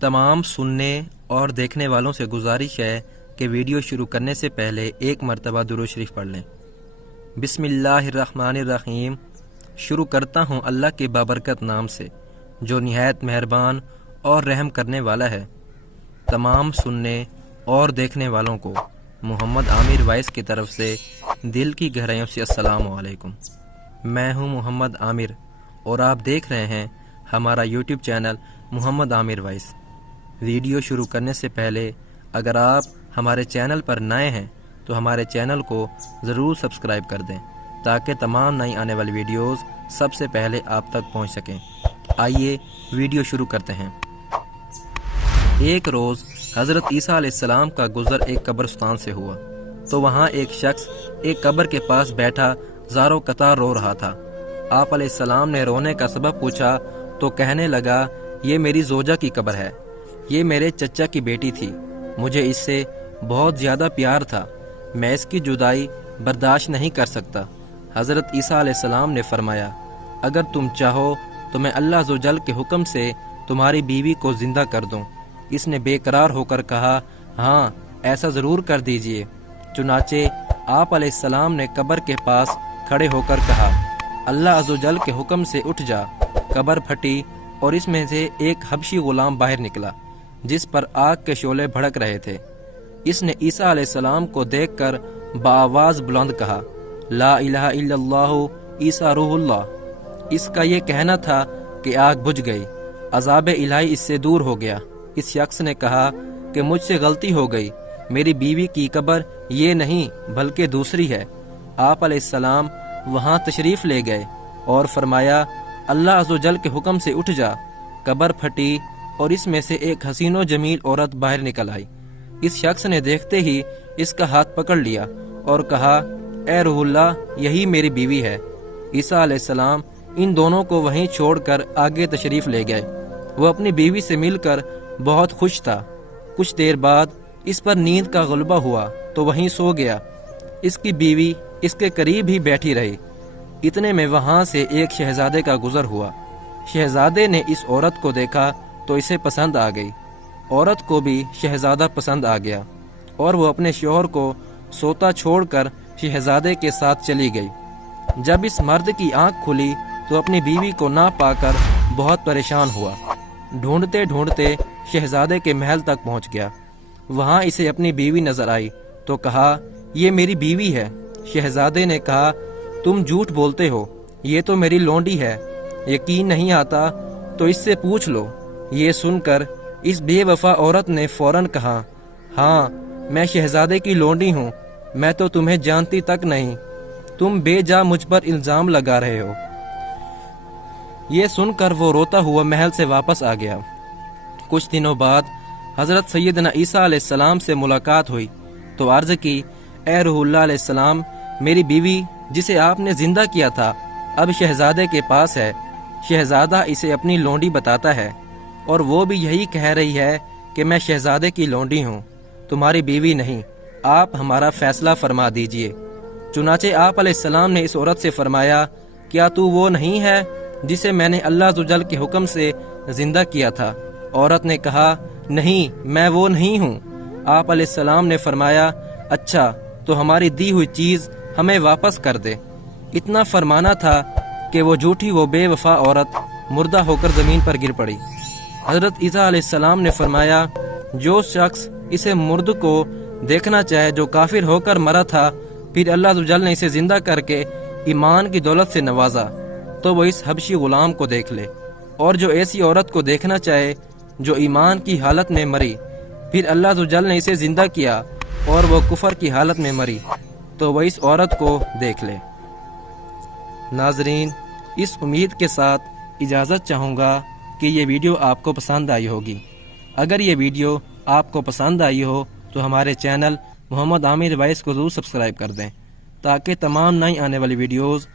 تمام سننے اور دیکھنے والوں سے گزارش ہے کہ ویڈیو شروع کرنے سے پہلے ایک مرتبہ درود شریف پڑھ لیں۔ بسم اللہ الرحمن الرحیم۔ شروع کرتا ہوں اللہ کے بابرکت نام سے جو نہایت مہربان اور رحم کرنے والا ہے۔ تمام سننے اور دیکھنے والوں کو محمد عامر وائس کی طرف سے دل کی گہرائیوں سے السلام علیکم۔ میں ہوں محمد عامر اور آپ دیکھ رہے ہیں ہمارا یوٹیوب چینل محمد عامر وائس۔ ویڈیو شروع کرنے سے پہلے اگر آپ ہمارے چینل پر نئے ہیں تو ہمارے چینل کو ضرور سبسکرائب کر دیں تاکہ تمام نئی آنے والی ویڈیوز سب سے پہلے آپ تک پہنچ سکیں۔ آئیے ویڈیو شروع کرتے ہیں۔ ایک روز حضرت عیسیٰ علیہ السلام کا گزر ایک قبرستان سے ہوا تو وہاں ایک شخص ایک قبر کے پاس بیٹھا زار و قطار رو رہا تھا۔ آپ علیہ السلام نے رونے کا سبب پوچھا تو کہنے لگا، یہ میری زوجہ کی قبر ہے، یہ میرے چچا کی بیٹی تھی، مجھے اس سے بہت زیادہ پیار تھا، میں اس کی جدائی برداشت نہیں کر سکتا۔ حضرت عیسیٰ علیہ السلام نے فرمایا، اگر تم چاہو تو میں اللہ عز و جل کے حکم سے تمہاری بیوی کو زندہ کر دوں۔ اس نے بے قرار ہو کر کہا، ہاں ایسا ضرور کر دیجئے۔ چنانچہ آپ علیہ السلام نے قبر کے پاس کھڑے ہو کر کہا، اللہ عز و جل کے حکم سے اٹھ جا۔ قبر پھٹی اور اس میں سے ایک حبشی غلام باہر نکلا جس پر آگ کے شعلے بھڑک رہے تھے۔ اس نے عیسیٰ علیہ السلام کو دیکھ کر بآواز بلند کہا، لا الہ الا اللہ عیسیٰ روح اللہ۔ اس کا یہ کہنا تھا کہ آگ بجھ گئی، عذاب الہی اس سے دور ہو گیا۔ اس شخص نے کہا کہ مجھ سے غلطی ہو گئی، میری بیوی کی قبر یہ نہیں بلکہ دوسری ہے۔ آپ علیہ السلام وہاں تشریف لے گئے اور فرمایا، اللہ عز و جل کے حکم سے اٹھ جا۔ قبر پھٹی اور اس میں سے ایک حسین و جمیل عورت باہر نکل آئی۔ اس شخص نے دیکھتے ہی اس کا ہاتھ پکڑ لیا اور کہا، اے روح اللہ، یہی میری بیوی ہے۔ عیسیٰ علیہ السلام ان دونوں کو وہیں چھوڑ کر آگے تشریف لے گئے۔ وہ اپنی بیوی سے مل کر بہت خوش تھا۔ کچھ دیر بعد اس پر نیند کا غلبہ ہوا تو وہیں سو گیا۔ اس کی بیوی اس کے قریب ہی بیٹھی رہی۔ اتنے میں وہاں سے ایک شہزادے کا گزر ہوا۔ شہزادے نے اس عورت کو دیکھا تو اسے پسند آ گئی۔ عورت کو بھی شہزادہ پسند آ گیا اور وہ اپنے شوہر کو سوتا چھوڑ کر شہزادے کے ساتھ چلی گئی۔ جب اس مرد کی آنکھ کھلی تو اپنی بیوی کو نہ پا کر بہت پریشان ہوا۔ ڈھونڈتے ڈھونڈتے شہزادے کے محل تک پہنچ گیا۔ وہاں اسے اپنی بیوی نظر آئی تو کہا، یہ میری بیوی ہے۔ شہزادے نے کہا، تم جھوٹ بولتے ہو، یہ تو میری لونڈی ہے، یقین نہیں آتا تو اس سے پوچھ لو۔ یہ سن کر اس بے وفا عورت نے فوراً کہا، ہاں میں شہزادے کی لونڈی ہوں، میں تو تمہیں جانتی تک نہیں، تم بے جا مجھ پر الزام لگا رہے ہو۔ یہ سن کر وہ روتا ہوا محل سے واپس آ گیا۔ کچھ دنوں بعد حضرت سیدنا عیسیٰ علیہ السلام سے ملاقات ہوئی تو عرض کی، اے روح اللہ علیہ السلام، میری بیوی جسے آپ نے زندہ کیا تھا اب شہزادے کے پاس ہے۔ شہزادہ اسے اپنی لونڈی بتاتا ہے اور وہ بھی یہی کہہ رہی ہے کہ میں شہزادے کی لونڈی ہوں، تمہاری بیوی نہیں، آپ ہمارا فیصلہ فرما دیجئے۔ چنانچہ آپ علیہ السلام نے اس عورت سے فرمایا، کیا تو وہ نہیں ہے جسے میں نے اللہ عز و جل کے حکم سے زندہ کیا تھا؟ عورت نے کہا، نہیں میں وہ نہیں ہوں۔ آپ علیہ السلام نے فرمایا، اچھا تو ہماری دی ہوئی چیز ہمیں واپس کر دے۔ اتنا فرمانا تھا کہ وہ جھوٹی وہ بے وفا عورت مردہ ہو کر زمین پر گر پڑی۔ حضرت عیسیٰ علیہ السلام نے فرمایا، جو شخص اسے مرد کو دیکھنا چاہے جو کافر ہو کر مرا تھا، پھر اللہ عز و جل نے اسے زندہ کر کے ایمان کی دولت سے نوازا، تو وہ اس حبشی غلام کو دیکھ لے، اور جو ایسی عورت کو دیکھنا چاہے جو ایمان کی حالت میں مری، پھر اللہ عز و جل نے اسے زندہ کیا اور وہ کفر کی حالت میں مری، تو وہ اس عورت کو دیکھ لے۔ ناظرین، اس امید کے ساتھ اجازت چاہوں گا کہ یہ ویڈیو آپ کو پسند آئی ہوگی۔ اگر یہ ویڈیو آپ کو پسند آئی ہو تو ہمارے چینل محمد عامر وائس کو ضرور سبسکرائب کر دیں تاکہ تمام نئی آنے والی ویڈیوز